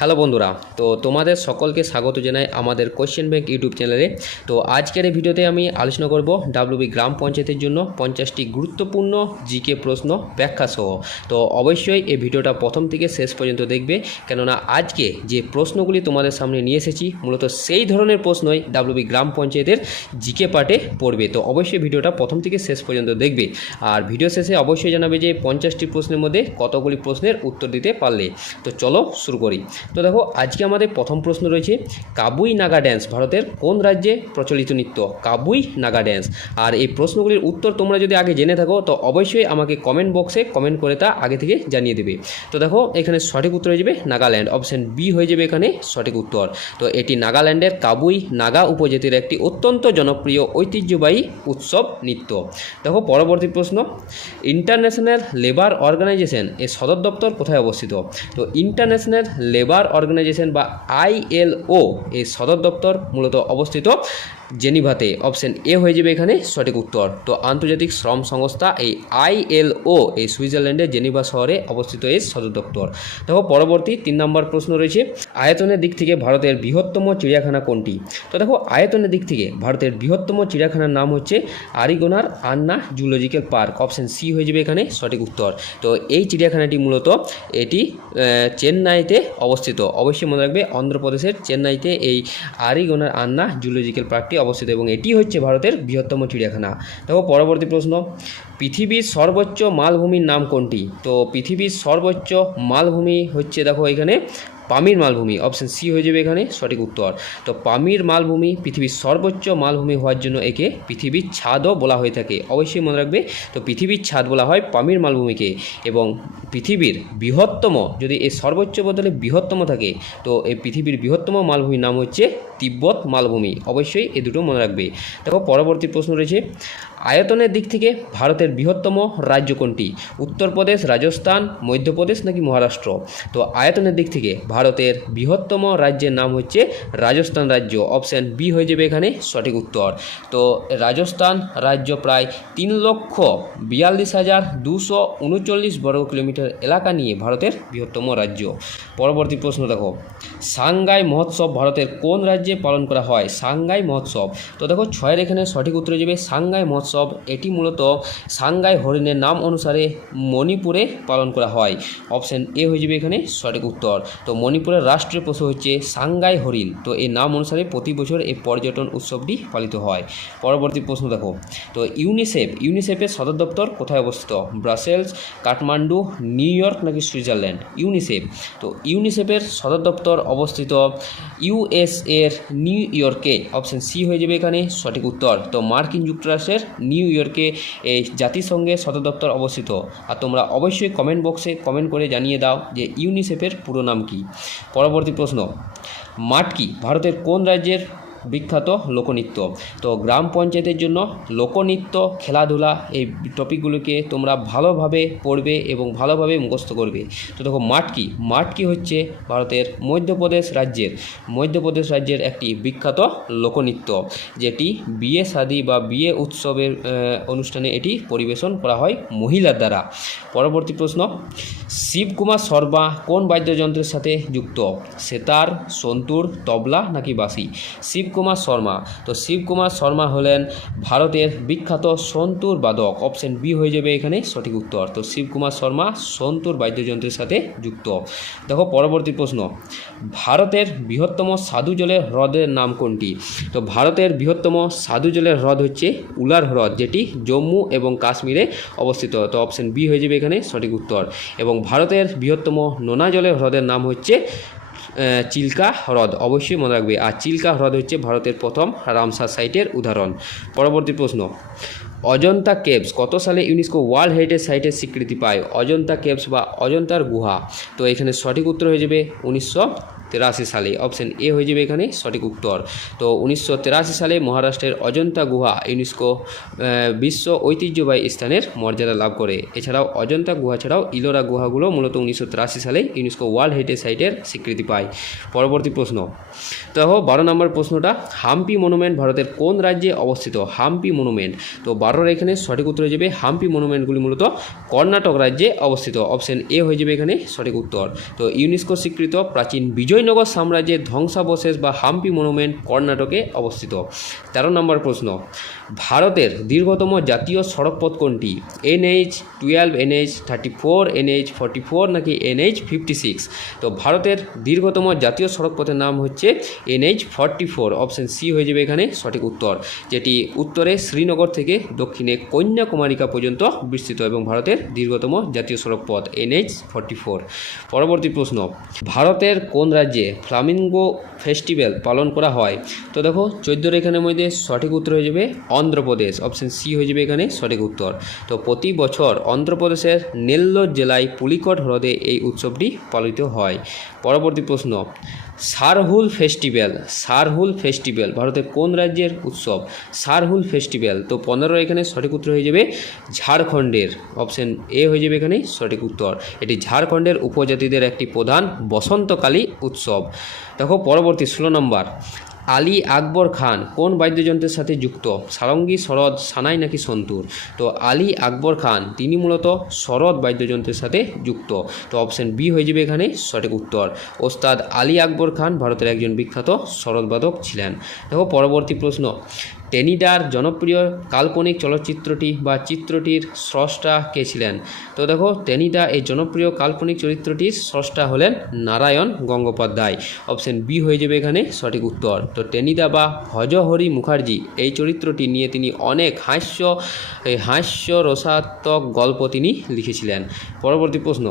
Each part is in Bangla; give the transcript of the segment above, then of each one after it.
হ্যালো বন্ধুরা, তো তোমাদের সকলকে স্বাগত জানাই আমাদের কোয়েশ্চেন ব্যাংক ইউটিউব চ্যানেলে। তো আজকের এই ভিডিওতে আমি আলোচনা করব ডাব্লিউবি গ্রাম পঞ্চায়েতের জন্য 50টি গুরুত্বপূর্ণ জিকে প্রশ্ন ব্যাখ্যা সহ। তো অবশ্যই এই ভিডিওটা প্রথম থেকে শেষ পর্যন্ত দেখবে, কেননা আজকে যে প্রশ্নগুলি তোমাদের সামনে নিয়ে এসেছি মূলত সেই ধরনের প্রশ্নই ডাব্লিউবি গ্রাম পঞ্চায়েতের জিকে পার্টে পড়বে। তো অবশ্যই ভিডিওটা প্রথম থেকে শেষ পর্যন্ত দেখবে, আর ভিডিও শেষে অবশ্যই জানাবে যে 50টি প্রশ্নের মধ্যে কতগুলি প্রশ্নের উত্তর দিতে পারলে। তো চলো শুরু করি। তো দেখো, আজকে আমাদের প্রথম প্রশ্ন রয়েছে, কাবুই নাগা ড্যান্স ভারতের কোন রাজ্যে প্রচলিত নৃত্য? কাবুই নাগা ড্যান্স। আর এই প্রশ্নগুলির উত্তর তোমরা যদি আগে জেনে থাকো তো অবশ্যই আমাকে কমেন্ট বক্সে কমেন্ট করে তা আগে থেকে জানিয়ে দেবে। তো দেখো, এখানে সঠিক উত্তর হয়ে যাবে নাগাল্যান্ড, অপশন বি হয়ে যাবে এখানে সঠিক উত্তর। তো এটি নাগাল্যান্ডের কাবুই নাগা উপজাতির একটি অত্যন্ত জনপ্রিয় ঐতিহ্যবাহী উৎসব নৃত্য। দেখো পরবর্তী প্রশ্ন, ইন্টারন্যাশনাল লেবার অর্গানাইজেশন এর সদর দপ্তর কোথায় অবস্থিত? তো ইন্টারন্যাশনাল লেবার অর্গানাইজেশন বা আইএলও এর সদর দপ্তর মূলত অবস্থিত জেনিভাতে, অপশন এ হয়ে যাবে এখানে সঠিক উত্তর। তো আন্তর্জাতিক শ্রম সংস্থা এই আইএলও এই সুইজারল্যান্ডের জেনিভা শহরে অবস্থিত এই সদর দপ্তর। দেখো পরবর্তী 3 নম্বর প্রশ্ন রয়েছে, আয়তনের দিক থেকে ভারতের বৃহত্তম চিড়িয়াখানা কোনটি? তো দেখো, আয়তনের দিক থেকে ভারতের বৃহত্তম চিড়িয়াখানার নাম হচ্ছে আরিগোনার আন্না জুলজিক্যাল পার্ক, অপশন সি হয়ে যাবে এখানে সঠিক উত্তর। তো এই চিড়িয়াখানাটি মূলত এটি চেন্নাইতে অবস্থিত। অবশ্যই মনে রাখবে, অন্ধ্রপ্রদেশের চেন্নাইতে এই আরিগোনার আন্না জুলজিক্যাল পার্কটি অবস্থিত এবং এটি হচ্ছে ভারতের বৃহত্তম চিড়িয়াখানা। দেখো পরবর্তী প্রশ্ন, পৃথিবীর সর্বোচ্চ মালভূমির নাম কোনটি? তো পৃথিবীর সর্বোচ্চ মালভূমি হচ্ছে, দেখো এখানে পামির মালভূমি, অপশন সি হয়ে যাবে এখানে সঠিক উত্তর। তো পামির মালভূমি পৃথিবীর সর্বোচ্চ মালভূমি হওয়ার জন্য একে পৃথিবীর ছাদও বলা হয়ে থাকে। অবশ্যই মনে রাখবে, তো পৃথিবীর ছাদ বলা হয় পামির মালভূমিকে। এবং পৃথিবীর বৃহত্তম, যদি এই সর্বোচ্চ বদলে বৃহত্তম থাকে, তো এই পৃথিবীর বৃহত্তম মালভূমির নাম হচ্ছে তিব্বত মালভূমি। অবশ্যই এই দুটো মনে রাখবে। দেখো পরবর্তী প্রশ্ন রয়েছে, আয়তনের দিক থেকে ভারতের বৃহত্তম রাজ্য কোনটি? উত্তরপ্রদেশ, রাজস্থান, মধ্যপ্রদেশ নাকি মহারাষ্ট্র? তো আয়তনের দিক থেকে ভারতের বৃহত্তম রাজ্যের নাম হচ্ছে রাজস্থান রাজ্য, অপশান বি হয়ে যাবে এখানে সঠিক উত্তর। তো রাজস্থান রাজ্য প্রায় 3,42,239 বর্গ কিলোমিটার এলাকা নিয়ে ভারতের বৃহত্তম রাজ্য। পরবর্তী প্রশ্ন দেখো, সাংগাই মহোৎসব ভারতের কোন রাজ্যে পালন করা হয়? সাংগাই মহোৎসব। তো দেখো 6-এর এখানে সঠিক উত্তর হয়ে যাবে সাংগাই মহোৎসব। এটি মূলত সাংগাই হরিণের নাম অনুসারে মণিপুরে পালন করা হয়, অপশন এ হয়ে যাবে এখানে সঠিক উত্তর। তো মণিপুরের রাষ্ট্রীয় পশু হচ্ছে সাংগাই হরিণ। তো এই নাম অনুসারে প্রতি বছর এই পর্যটন উৎসবটি পালিত হয়। পরবর্তী প্রশ্ন দেখো, তো ইউনিসেফের সদর দপ্তর কোথায় অবস্থিত? ব্রাসেলস, কাঠমান্ডু, নিউ ইয়র্ক নাকি সুইজারল্যান্ড? ইউনিসেফ। তো ইউনিসেফের সদর দপ্তর অবস্থিত ইউএসএর নিউ ইয়র্কে, অপশন সি হয়ে যাবে এখানে সঠিক উত্তর। তো মার্কিন যুক্তরাষ্ট্রের নিউ ইয়র্কে এই জাতিসংঘের সদর দপ্তর অবস্থিত। আর তোমরা অবশ্যই কমেন্ট বক্সে কমেন্ট করে জানিয়ে দাও যে ইউনিসেফের পুরো নাম কি। পরবর্তী প্রশ্ন, মাটকি ভারতের কোন রাজ্যের বিখ্যাত লোকনৃত্য? তো গ্রাম পঞ্চায়েতের জন্য লোকনৃত্য, খেলাধুলা এই টপিকগুলোকে তোমরা ভালোভাবে পড়বে এবং ভালোভাবে মুখস্থ করবে। তো দেখো, মাটকি হচ্ছে ভারতের মধ্যপ্রদেশ রাজ্যের একটি বিখ্যাত লোকনৃত্য, যেটি বিয়ে শাদী বা বিয়ে উৎসবের অনুষ্ঠানে এটি পরিবেশন করা হয় মহিলার দ্বারা। পরবর্তী প্রশ্ন, শিবকুমার শর্মা কোন বাদ্যযন্ত্রের সাথে যুক্ত? সেতার, সন্তুর, তবলা নাকি বাঁশি? শিবকুমার শর্মা। তো শিবকুমার শর্মা হলেন ভারতের বিখ্যাত সন্তুর বাদক, অপশন বি হয়ে যাবে এখানে সঠিক উত্তর। তো শিবকুমার শর্মা সন্তুর বাদ্যযন্ত্রের সাথে যুক্ত। দেখো পরবর্তী প্রশ্ন, ভারতের বৃহত্তম স্বাদু জলের হ্রদের নাম কোনটি? তো ভারতের বৃহত্তম স্বাদু জলের হ্রদ হচ্ছে উলার হ্রদ, যেটি জম্মু এবং কাশ্মীরে অবস্থিত। তো অপশন বি হয়ে যাবে এখানে সঠিক উত্তর। এবং ভারতের বৃহত্তম নোনা জলের হ্রদের নাম হচ্ছে চিল্কা হ্রদ, অবশ্যই মনে রাখবে। আর চিল্কা হ্রদ হচ্ছে ভারতের প্রথম রামসার সাইটের উদাহরণ। পরবর্তী প্রশ্ন, অজন্তা কেভস কত সালে ইউনেস্কো ওয়ার্ল্ড হেরিটেজ সাইটের স্বীকৃতি পায়? অজন্তা কেভস বা অজন্তার গুহা। তো এখানে সঠিক উত্তর হয়ে যাবে সালে। অপশন এ হয়ে যাবে এখানে সঠিক উত্তর। তো 1983 সালে মহারাষ্ট্রের অজন্তা গুহা ইউনেস্কো বিশ্ব ঐতিহ্যবাহী স্থানের মর্যাদা লাভ করে। এছাড়াও অজন্তা গুহা ছাড়াও ইলোরা গুহাগুলো মূলত 1983 সালে ইউনেস্কো ওয়ার্ল্ড হেরিটেজ সাইটের স্বীকৃতি পায়। পরবর্তী প্রশ্ন, তো 12 নম্বর প্রশ্নটা, হাম্পি মনুমেন্ট ভারতের কোন রাজ্যে অবস্থিত? হাম্পি মনুমেন্ট, তো 12 এখানে সঠিক উত্তর হয়ে যাবে হাম্পি মনুমেন্টগুলি মূলত কর্ণাটক রাজ্যে অবস্থিত। অপশন এ হয়ে যাবে এখানে সঠিক উত্তর। তো ইউনেস্কো স্বীকৃত প্রাচীন বিজয়নগর সাম্রাজ্যের ধ্বংসাবশেষ বা হাম্পি মনুমেন্ট কর্ণাটকে অবস্থিত। 13 নম্বর প্রশ্ন, ভারতের দীর্ঘতম জাতীয় সড়কপথ কোনটি? NH-12, NH-34, NH-44 নাকি NH-56? তো ভারতের দীর্ঘতম জাতীয় সড়কপথের নাম হচ্ছে NH-44। অপশন সি হয়ে যাবে এখানে সঠিক উত্তর, যেটি উত্তরে শ্রীনগর থেকে দক্ষিণে কন্যাকুমারিকা পর্যন্ত বিস্তৃত এবং ভারতের দীর্ঘতম জাতীয় সড়কপথ NH-44। পরবর্তী প্রশ্ন, ভারতের কোন রাজ্যে ফ্লামিঙ্গো ফেস্টিভ্যাল পালন করা হয়? তো দেখো 14 এখানের মধ্যে সঠিক উত্তর হয়ে যাবে অন্ধ্রপ্রদেশ। অপশন সি হয়ে যাবে এখানে সঠিক উত্তর। তো প্রতি বছর অন্ধ্রপ্রদেশের নেল্লোর জেলায় পুলিকট হ্রদে এই উৎসবটি পালিত হয়। পরবর্তী প্রশ্ন, সারহুল ফেস্টিভ্যাল ভারতের কোন রাজ্যের উৎসব? সারহুল ফেস্টিভ্যাল, তো 15 এখানে সঠিক উত্তর হয়ে যাবে ঝাড়খণ্ডের। অপশন এ হয়ে যাবে এখানে সঠিক উত্তর। এটি ঝাড়খণ্ডের উপজাতিদের একটি প্রধান বসন্তকালী উৎসব। দেখো পরবর্তী 16 নম্বর, আলী আকবর খান কোন বাদ্যযন্ত্রের সাথে যুক্ত? সারঙ্গী, সরোদ, সানাই নাকি সন্তুর? তো আলী আকবর খান তিনি মূলত সরোদ বাদ্যযন্ত্রের সাথে যুক্ত। তো অপশন বি হয়ে যাবে এখানে সঠিক উত্তর। ওস্তাদ আলী আকবর খান ভারতের একজন বিখ্যাত সরোদবাদক ছিলেন। দেখো পরবর্তী প্রশ্ন, টেনিডার জনপ্রিয় কাল্পনিক চলচ্চিত্রটি বা চিত্রটির স্রষ্টা কে ছিলেন? তো দেখো টেনিডা এই জনপ্রিয় কাল্পনিক চরিত্রটির স্রষ্টা হলেন নারায়ণ গঙ্গোপাধ্যায়। অপশন বি হয়ে যাবে এখানে সঠিক উত্তর। তো টেনিদা বা ভজহরি মুখার্জি এই চরিত্রটি নিয়ে তিনি অনেক হাস্যরসাত্মক গল্প তিনি লিখেছিলেন। পরবর্তী প্রশ্ন,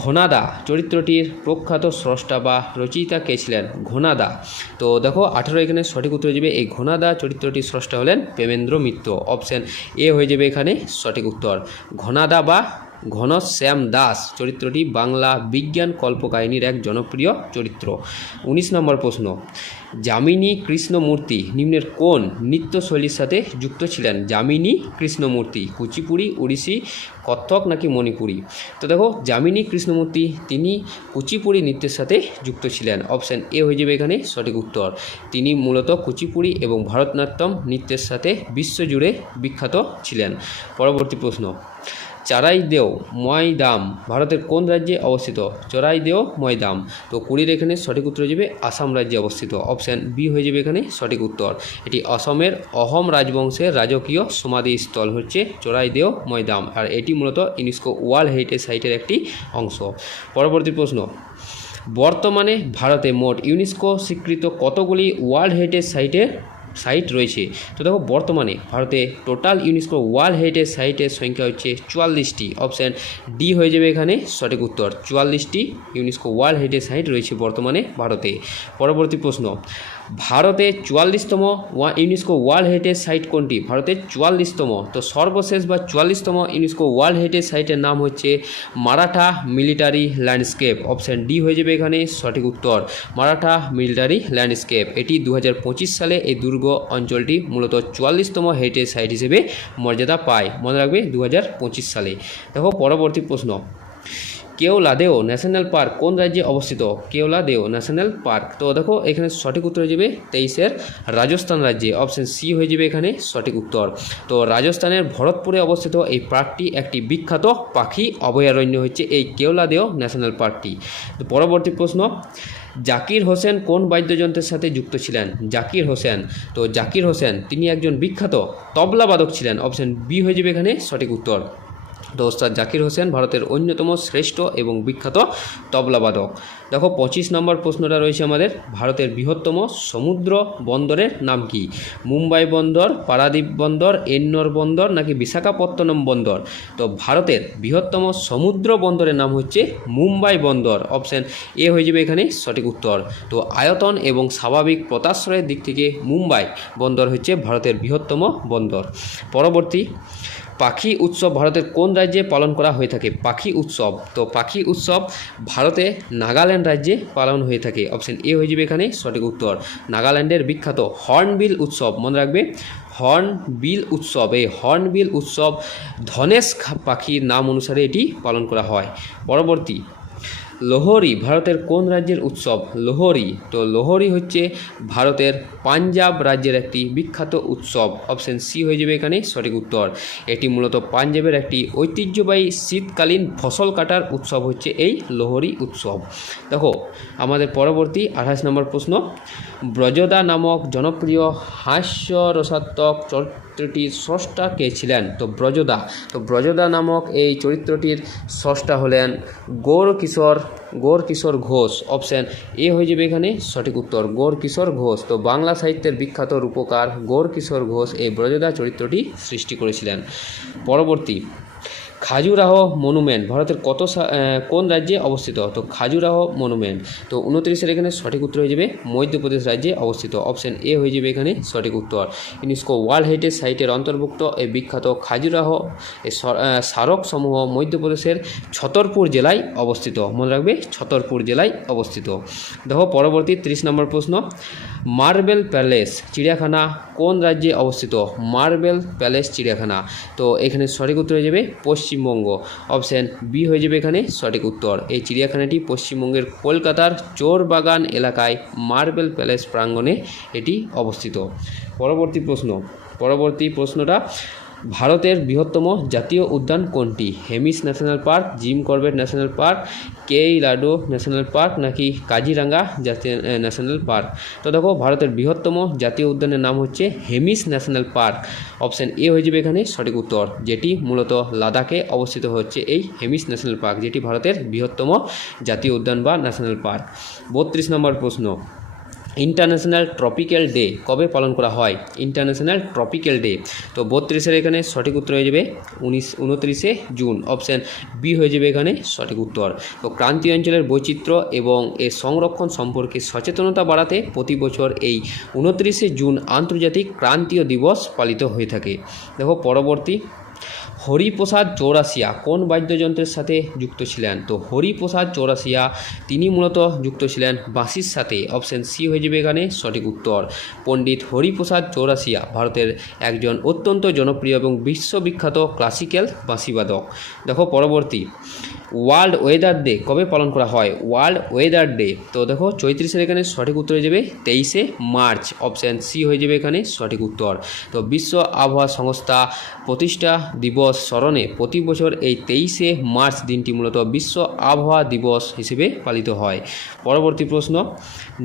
ঘনাদা চরিত্রটির প্রখ্যাত স্রষ্টা বা রচয়িতা কে ছিলেন? ঘনাদা, তো দেখো 18 এখানে সঠিক উত্তর হয়ে যাবে এই ঘনাদা চরিত্রটির স্রষ্টা হলেন প্রেমেন্দ্র মিত্র। অপশন এ হয়ে যাবে এখানে সঠিক উত্তর। ঘনাদা বা ঘনশ্যাম দাস চরিত্রটি বাংলা বিজ্ঞান কল্পকাহিনীর এক জনপ্রিয় চরিত্র। 19 নম্বর প্রশ্ন, যামিনী কৃষ্ণমূর্তি নিম্নের কোন নৃত্যশৈলীর সাথে যুক্ত ছিলেন? যামিনী কৃষ্ণমূর্তি কুচিপুড়ি, ওড়িশি, কত্থক নাকি মণিপুরি? তো দেখো যামিনী কৃষ্ণমূর্তি তিনি কুচিপুড়ি নৃত্যের সাথে যুক্ত ছিলেন। অপশান এ হয়ে যাবে এখানে সঠিক উত্তর। তিনি মূলত কুচিপুড়ি এবং ভারতনাট্যম নৃত্যের সাথে বিশ্বজুড়ে বিখ্যাত ছিলেন। পরবর্তী প্রশ্ন, চরাইদেও ময়দাম ভারতের কোন রাজ্যে অবস্থিত? চরাইদেও ময়দাম, তো 20 এখানে সঠিক উত্তর হয়ে যাবে আসাম রাজ্যে অবস্থিত। অপশান বি হয়ে যাবে এখানে সঠিক উত্তর। এটি অসমের অহোম রাজবংশের রাজকীয় সমাধিস্থল হচ্ছে চরাইদেও ময়দাম, আর এটি মূলত ইউনেস্কো ওয়ার্ল্ড হেরিটেজ সাইটের একটি অংশ। পরবর্তী প্রশ্ন, বর্তমানে ভারতে মোট ইউনেস্কো স্বীকৃত কতগুলি ওয়ার্ল্ড হেরিটেজ সাইট রয়েছে? তো দেখো বর্তমানে ভারতে টোটাল ইউনেস্কো ওয়ার্ল্ড হেরিটেজ সাইটের সংখ্যা হচ্ছে 44টি। অপশান ডি হয়ে যাবে এখানে সঠিক উত্তর। 44টি ইউনেস্কো ওয়ার্ল্ড হেরিটেজ সাইট রয়েছে বর্তমানে ভারতে। পরবর্তী প্রশ্ন, ভারতে 44তম ইউনেস্কো ওয়ার্ল্ড হেরিটেজ সাইট কোনটি? ভারতের 44তম, তো সর্বশেষ বা 44তম ইউনেস্কো ওয়ার্ল্ড হেরিটেজ সাইটের নাম হচ্ছে Maratha military landscape. Option D হয়ে যাবে এখানে সঠিক উত্তর। মারাঠা মিলিটারি ল্যান্ডস্কেপ, এটি 2025 সালে এই দুর্গ অঞ্চলটি মূলত 44তম হেরিটেজ সাইট হিসেবে মর্যাদা পায়। মনে রাখবে 2025 সালে। দেখো পরবর্তী প্রশ্ন, কেওলাদেও ন্যাশনাল পার্ক কোন রাজ্যে অবস্থিত? কেওলাদেও ন্যাশনাল পার্ক, তো দেখো এখানে সঠিক উত্তর হয়ে যাবে 23 রাজস্থান রাজ্যে। অপশান সি হয়ে যাবে এখানে সঠিক উত্তর। তো রাজস্থানের ভরতপুরে অবস্থিত এই পার্কটি একটি বিখ্যাত পাখি অভয়ারণ্য হচ্ছে এই কেওলাদেও ন্যাশনাল পার্কটি। তো পরবর্তী প্রশ্ন, জাকির হোসেন কোন বাদ্যযন্ত্রের সাথে যুক্ত ছিলেন? জাকির হোসেন, তো জাকির হোসেন তিনি একজন বিখ্যাত তবলাবাদক ছিলেন। অপশান বি হয়ে যাবে এখানে সঠিক উত্তর। তো ওস্তাদ জাকির হোসেন ভারতের অন্যতম শ্রেষ্ঠ এবং বিখ্যাত তবলাবাদক। দেখো 25 নম্বর প্রশ্নটা রয়েছে আমাদের, ভারতের বৃহত্তম সমুদ্র বন্দরের নাম কি? মুম্বাই বন্দর, পারাদ্বীপ বন্দর, এন্নোর বন্দর নাকি বিশাখাপত্তনম বন্দর? তো ভারতের বৃহত্তম সমুদ্র বন্দরের নাম হচ্ছে মুম্বাই বন্দর। অপশান এ হয়ে যাবে এখানে সঠিক উত্তর। তো আয়তন এবং স্বাভাবিক পোতাশ্রয়ের দিক থেকে মুম্বাই বন্দর হচ্ছে ভারতের বৃহত্তম বন্দর। পরবর্তী, পাখি উৎসব ভারতের কোন রাজ্যে পালন করা হয়ে থাকে? পাখি উৎসব, তো পাখি উৎসব ভারতে নাগাল্যান্ড রাজ্যে পালন হয়ে থাকে। অপশন এ হয়ে যাবে এখানে সঠিক উত্তর। নাগাল্যান্ডের বিখ্যাত হর্নবিল উৎসব, মনে রাখবে হর্নবিল উৎসব, এই হর্নবিল উৎসব ধনেশ পাখির নাম অনুসারে এটি পালন করা হয়। পরবর্তী, লোহরি ভারতের কোন রাজ্যের উৎসব? লোহরি, তো লোহরি হচ্ছে ভারতের পাঞ্জাব রাজ্যের একটি বিখ্যাত উৎসব। অপশন সি হয়ে যাবে এখানে সঠিক উত্তর। এটি মূলত পাঞ্জাবের একটি ঐতিহ্যবাহী শীতকালীন ফসল কাটার উৎসব হচ্ছে এই লোহরি উৎসব। দেখো আমাদের পরবর্তী 28 নম্বর প্রশ্ন, ব্রজদা নামক জনপ্রিয় হাস্যরসাত্মক চরিত্রটির স্রষ্টা কে ছিলেন? তো ব্রজদা নামক এই চরিত্রটির স্রষ্টা হলেন গৌরকিশোর ঘোষ। অপশন এ হয়ে যাবে এখানে সঠিক উত্তর, গৌরকিশোর ঘোষ। তো বাংলা সাহিত্যের বিখ্যাত রূপকার গৌরকিশোর ঘোষ এই ব্রজদা চরিত্রটি সৃষ্টি করেছিলেন। পরবর্তী, খাজুরাহো মনুমেন্ট ভারতের কোন রাজ্যে অবস্থিত? তো খাজুরাহো মনুমেন্ট, তো 29-এর এখানে সঠিক উত্তর হয়ে যাবে মধ্যপ্রদেশ রাজ্যে অবস্থিত। অপশন এ হয়ে যাবে এখানে সঠিক উত্তর। ইউনেস্কো ওয়ার্ল্ড হেরিটেজ সাইটের অন্তর্ভুক্ত এই বিখ্যাত খাজুরাহো স্মারকসমূহ মধ্যপ্রদেশের ছতরপুর জেলায় অবস্থিত, মনে রাখবে ছতরপুর জেলায় অবস্থিত। দেখো পরবর্তী 30 নম্বর প্রশ্ন, মার্বেল প্যালেস চিড়িয়াখানা কোন রাজ্যে অবস্থিত? মার্বেল প্যালেস চিড়িয়াখানা, তো এখানে সঠিক উত্তর হয়ে যাবে পশ্চিমবঙ্গ। অপশন বি হয়ে যাবে এখানে সঠিক উত্তর। এই চিড়িয়াখানাটি পশ্চিমবঙ্গের কলকাতার চোরবাগান এলাকায় মার্বেল প্যালেস প্রাঙ্গণে এটি অবস্থিত। পরবর্তী প্রশ্নটা, ভারতের বৃহত্তম জাতীয় উদ্যান কোনটি? Hemis national park, Jim Corbett national park, Keoladeo national park নাকি কাজিরাঙ্গা জাতীয় ন্যাশনাল পার্ক? তো দেখো ভারতের বৃহত্তম জাতীয় উদ্যানের নাম হচ্ছে Hemis national park. Option A হয়ে যাবে এখানে সঠিক উত্তর, যেটি মূলত লাদাখে অবস্থিত হচ্ছে এই হেমিস ন্যাশনাল পার্ক, যেটি ভারতের বৃহত্তম জাতীয় উদ্যান বা ন্যাশনাল পার্ক। 32 নম্বর প্রশ্ন, ইন্টারন্যাশনাল ট্রপিক্যাল ডে কবে পালন করা হয়? ইন্টারন্যাশনাল ট্রপিক্যাল ডে, তো 32-এর এখানে সঠিক উত্তর হয়ে যাবে 29শে জুন। অপশান বি হয়ে যাবে এখানে সঠিক উত্তর। তো ক্রান্তীয় অঞ্চলের বৈচিত্র্য এবং এর সংরক্ষণ সম্পর্কে সচেতনতা বাড়াতে প্রতি বছর এই 29শে জুন আন্তর্জাতিক ক্রান্তীয় দিবস পালিত হয়ে থাকে। দেখো পরবর্তী, হরিপ্রসাদ চৌরাসিয়া কোন বাদ্যযন্ত্রের সাথে যুক্ত ছিলেন? তো হরিপ্রসাদ চৌরাসিয়া তিনি মূলত যুক্ত ছিলেন বাঁশির সাথে। অপশান সি হয়ে যাবে এখানে সঠিক উত্তর। পণ্ডিত হরিপ্রসাদ চৌরাসিয়া ভারতের একজন অত্যন্ত জনপ্রিয় এবং বিশ্ববিখ্যাত ক্লাসিক্যাল বাঁশিবাদক। দেখো পরবর্তী, ওয়ার্ল্ড ওয়েদার ডে কবে পালন করা হয়? ওয়ার্ল্ড ওয়েদার ডে, তো দেখো 34-এর এখানে সঠিক উত্তর হয়ে যাবে 23শে মার্চ। অপশান সি হয়ে যাবে এখানে সঠিক উত্তর। তো বিশ্ব আবহাওয়া সংস্থা প্রতিষ্ঠা দিবস স্মরণে প্রতি বছর এই 23শে মার্চ দিনটি মূলত বিশ্ব আবহাওয়া দিবস হিসেবে পালিত হয়। পরবর্তী প্রশ্ন,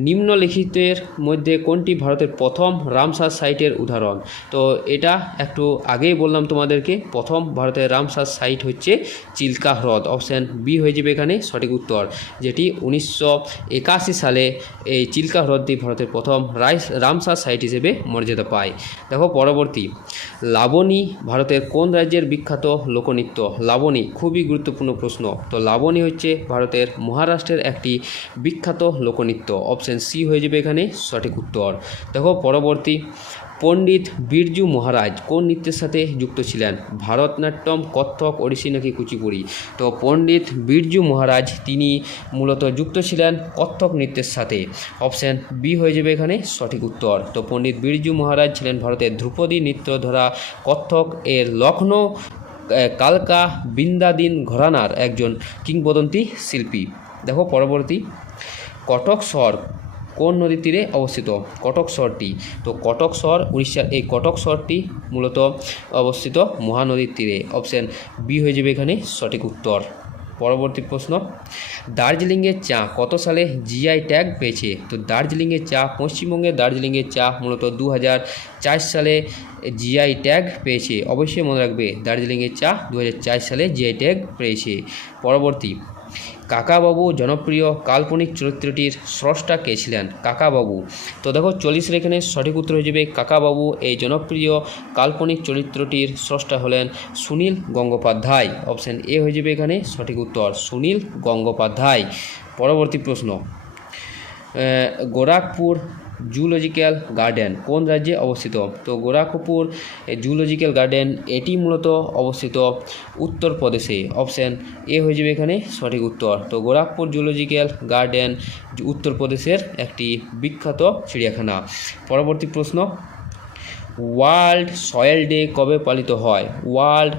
নিম্নলিখিতের মধ্যে কোনটি ভারতের প্রথম রামসার সাইটের উদাহরণ? তো এটা একটু আগেই বললাম তোমাদেরকে, প্রথম ভারতের রামসার সাইট হচ্ছে চিল্কা হ্রদ। অপশান বি হয়ে যাবে এখানে সঠিক উত্তর, যেটি 1981 সালে এই চিল্কা হ্রদটি ভারতের প্রথম রামসার সাইট হিসেবে মর্যাদা পায়। দেখো পরবর্তী, লাবণী ভারতের কোন রাজ্যের বিখ্যাত লোকনৃত্য? লাবণী খুবই গুরুত্বপূর্ণ প্রশ্ন। তো লাবণী হচ্ছে ভারতের মহারাষ্ট্রের একটি বিখ্যাত লোকনৃত্য। অপশান সি হয়ে যাবে এখানে সঠিক উত্তর। দেখো পরবর্তী, পণ্ডিত বিরজু মহারাজ কোন নৃত্যের সাথে যুক্ত ছিলেন? ভারতনাট্যম, কত্থক, ওড়িশি নাকি কুচিপুড়ি? তো পণ্ডিত বিরজু মহারাজ তিনি মূলত যুক্ত ছিলেন কত্থক নৃত্যের সাথে। অপশান বি হয়ে যাবে এখানে সঠিক উত্তর। তো পণ্ডিত বিরজু মহারাজ ছিলেন ভারতের ধ্রুপদী নৃত্যধারা কত্থক এর লখনৌ কালকা বৃন্দাদিন ঘরানার একজন কিংবদন্তি শিল্পী। দেখো পরবর্তী, কটক শহর কোন নদীর তীরে অবস্থিত? কটক শহরটি, তো কটক শহর উড়িষ্যার এই কটক শহরটি মূলত অবস্থিত মহানদীর তীরে। অপশান বি হয়ে যাবে এখানে সঠিক উত্তর। পরবর্তী প্রশ্ন, দার্জিলিংয়ের চা কত সালে জিআই ট্যাগ পেয়েছে? তো দার্জিলিংয়ের চা, পশ্চিমবঙ্গের দার্জিলিংয়ের চা মূলত 2004 সালে জিআই ট্যাগ পেয়েছে। অবশ্যই মনে রাখবে দার্জিলিংয়ের চা 2004 সালে জিআই ট্যাগ পেয়েছে। পরবর্তী, কাকাবাবু জনপ্রিয় কাল্পনিক চরিত্রটির স্রষ্টা কে ছিলেন? কাকাবাবু, তো দেখো 40-এর এখানে সঠিক উত্তর হয়ে যাবে কাকাবাবু এই জনপ্রিয় কাল্পনিক চরিত্রটির স্রষ্টা হলেন সুনীল গঙ্গোপাধ্যায়। অপশান এ হয়ে যাবে এখানে সঠিক উত্তর, সুনীল গঙ্গোপাধ্যায়। পরবর্তী প্রশ্ন, গোরখপুর জুলজিক্যাল গার্ডেন কোন রাজ্যে অবস্থিত? তো গোরখপুর জুলজিক্যাল গার্ডেন এটি মূলত অবস্থিত উত্তরপ্রদেশে। অপশান এ হয়ে যাবে এখানে সঠিক উত্তর। তো গোরখপুর জুলজিক্যাল গার্ডেন উত্তরপ্রদেশের একটি বিখ্যাত চিড়িয়াখানা। পরবর্তী প্রশ্ন, ওয়ার্ল্ড সয়েল ডে কবে পালিত হয়? ওয়ার্ল্ড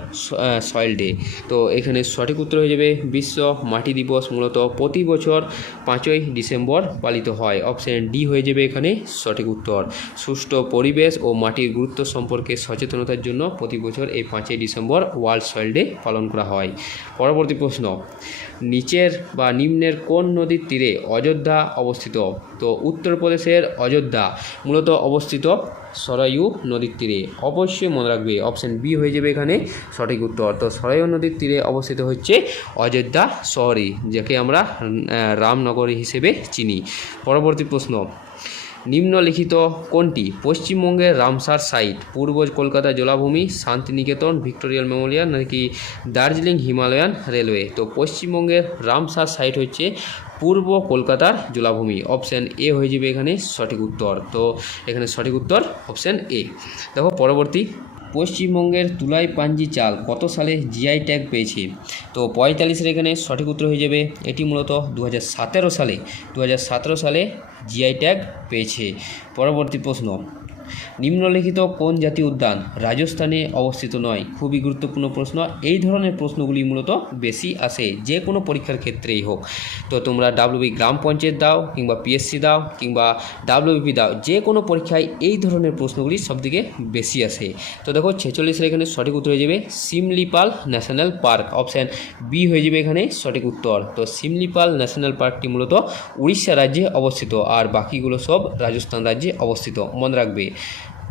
সয়েল ডে, তো এখানে সঠিক উত্তর হয়ে যাবে বিশ্ব মাটি দিবস মূলত প্রতি বছর 5ই ডিসেম্বর পালিত হয়। অপশান ডি হয়ে যাবে এখানে সঠিক উত্তর। সুষ্ঠু পরিবেশ ও মাটির গুরুত্ব সম্পর্কে সচেতনতার জন্য প্রতি বছর এই 5ই ডিসেম্বর ওয়ার্ল্ড সয়েল ডে পালন করা হয়। পরবর্তী প্রশ্ন, নিচের বা নিম্নের কোন নদীর তীরে অযোধ্যা অবস্থিত? তো উত্তরপ্রদেশের অযোধ্যা মূলত অবস্থিত সরায়ু নদীর তীরে। অবশ্যই মনে রাখবে অপশান বি হয়ে যাবে এখানে সঠিক উত্তর। তো সরায়ু নদীর তীরে অবস্থিত হচ্ছে অযোধ্যা শহরে, যাকে আমরা রামনগরী হিসেবে চিনি। পরবর্তী প্রশ্ন, নিম্নলিখিত কোনটি পশ্চিমবঙ্গের রামসার সাইট? পূর্ব কলকাতা জলাভূমি, শান্তিনিকেতন, ভিক্টোরিয়াল মেমোরিয়াল নাকি দার্জিলিং হিমালয়ান রেলওয়ে? তো পশ্চিমবঙ্গের রামসার সাইট হচ্ছে পূর্ব কলকাতার জলাভূমি। অপশান এ হয়ে যাবে এখানে সঠিক উত্তর। তো এখানে সঠিক উত্তর অপশান এ। দেখো পরবর্তী, পশ্চিমবঙ্গের তুলাই পাঞ্জি চাল কত সালে জিআই ট্যাগ পেয়েছে? তো 45-এর এখানে সঠিক উত্তর হয়ে যাবে এটি মূলত 2017 সালে জিআই ট্যাগ পেয়েছে। পরবর্তী প্রশ্ন, নিম্নলিখিত কোন জাতীয় উদ্যান রাজস্থানে অবস্থিত নয়? খুবই গুরুত্বপূর্ণ প্রশ্ন। এই ধরনের প্রশ্নগুলি মূলত বেশি আসে যে কোনো পরীক্ষার ক্ষেত্রেই হোক। তো তোমরা ডাব্লিউবি গ্রাম পঞ্চায়েত দাও কিংবা পিএসসি দাও কিংবা ডাব্লিউবি দাও, যে কোনো পরীক্ষায় এই ধরনের প্রশ্নগুলি সবথেকে বেশি আসে। তো দেখো 46-এর এখানে সঠিক উত্তর হয়ে যাবে Similipal national park. Option B হয়ে যাবে এখানে সঠিক উত্তর। তো সিমলিপাল ন্যাশনাল পার্কটি মূলত উড়িষ্যা রাজ্যে অবস্থিত, আর বাকিগুলো সব রাজস্থান রাজ্যে অবস্থিত, মনে রাখবে।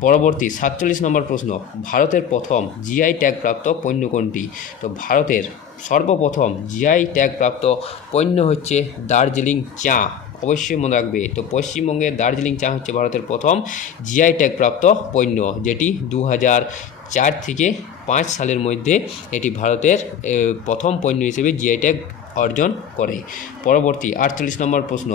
পরবর্তী 47 নম্বর প্রশ্ন, ভারতের প্রথম জিআই ট্যাগ প্রাপ্ত পণ্য কোনটি? তো ভারতের সর্বপ্রথম জিআই ট্যাগ প্রাপ্ত পণ্য হচ্ছে দার্জিলিং চা। অবশ্যই মনে রাখবে। তো পশ্চিমবঙ্গের দার্জিলিং চা হচ্ছে ভারতের প্রথম জিআই ট্যাগ প্রাপ্ত পণ্য, যেটি 2004 থেকে 5 সালের মধ্যে এটি ভারতের প্রথম পণ্য হিসেবে জিআই ট্যাগ অর্জন করে। পরবর্তী 48 নম্বর প্রশ্ন,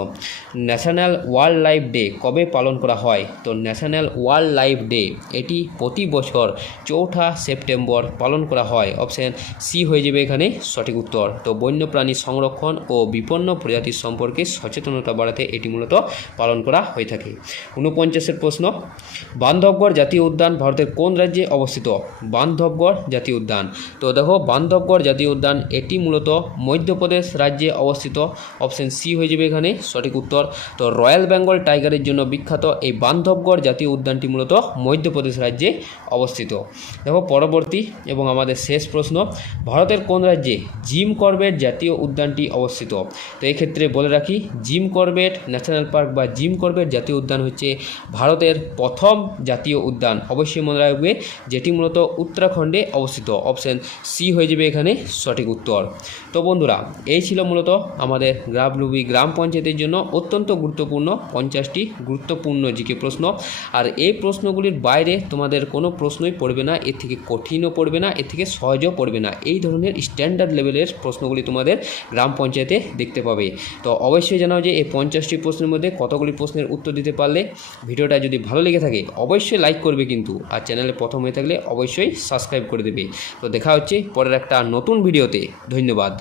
ন্যাশনাল ওয়াইল্ড লাইফ ডে কবে পালন করা হয়? তো ন্যাশনাল ওয়াইল্ড লাইফ ডে এটি প্রতি বছর 4 সেপ্টেম্বর পালন করা হয়। অপশান সি হয়ে যাবে এখানে সঠিক উত্তর। তো বন্যপ্রাণী সংরক্ষণ ও বিপন্ন প্রজাতির সম্পর্কে সচেতনতা বাড়াতে এটি মূলত পালন করা হয়ে থাকে। 49-এর প্রশ্ন, বান্ধবগড় জাতীয় উদ্যান ভারতের কোন রাজ্যে অবস্থিত? বান্ধবগড় জাতীয় উদ্যান, তো দেখো বান্ধবগড় জাতীয় উদ্যান এটি মূলত মধ্যপ্রদেশ রাজ্যে অবস্থিত। অপশান সি হয়ে যাবে এখানে সঠিক উত্তর। তো রয়্যাল বেঙ্গল টাইগারের জন্য বিখ্যাত এই বান্ধবগড় জাতীয় উদ্যানটি মূলত মধ্যপ্রদেশ রাজ্যে অবস্থিত। দেখো পরবর্তী এবং আমাদের শেষ প্রশ্ন, ভারতের কোন রাজ্যে জিম করবেট জাতীয় উদ্যানটি অবস্থিত? তো এক্ষেত্রে বলে রাখি, জিম করবেট ন্যাশনাল পার্ক বা জিম করবেট জাতীয় উদ্যান হচ্ছে ভারতের প্রথম জাতীয় উদ্যান। অবশ্যই মনে রাখবে, যেটি মূলত উত্তরাখণ্ডে অবস্থিত। অপশান সি হয়ে যাবে এখানে সঠিক উত্তর। তো বন্ধুরা, এই ছিল মূলত আমাদের ডাব্লিউবি গ্রাম পঞ্চায়েতের জন্য অত্যন্ত গুরুত্বপূর্ণ 50টি গুরুত্বপূর্ণ জিকে প্রশ্ন। আর এই প্রশ্নগুলির বাইরে তোমাদের কোনো প্রশ্নই পড়বে না, এর থেকে কঠিনও পড়বে না, এর থেকে সহজও পড়বে না। এই ধরনের স্ট্যান্ডার্ড লেভেলের প্রশ্নগুলি তোমাদের গ্রাম পঞ্চায়েতে দেখতে পাবে। তো অবশ্যই জানাও যে এই 50টি প্রশ্নের মধ্যে কতগুলি প্রশ্নের উত্তর দিতে পারলে। ভিডিওটা যদি ভালো লেগে থাকে অবশ্যই লাইক করবে কিন্তু, আর চ্যানেলে প্রথম হয়ে থাকলে অবশ্যই সাবস্ক্রাইব করে দেবে। তো দেখা হচ্ছে পরের একটা নতুন ভিডিওতে। ধন্যবাদ।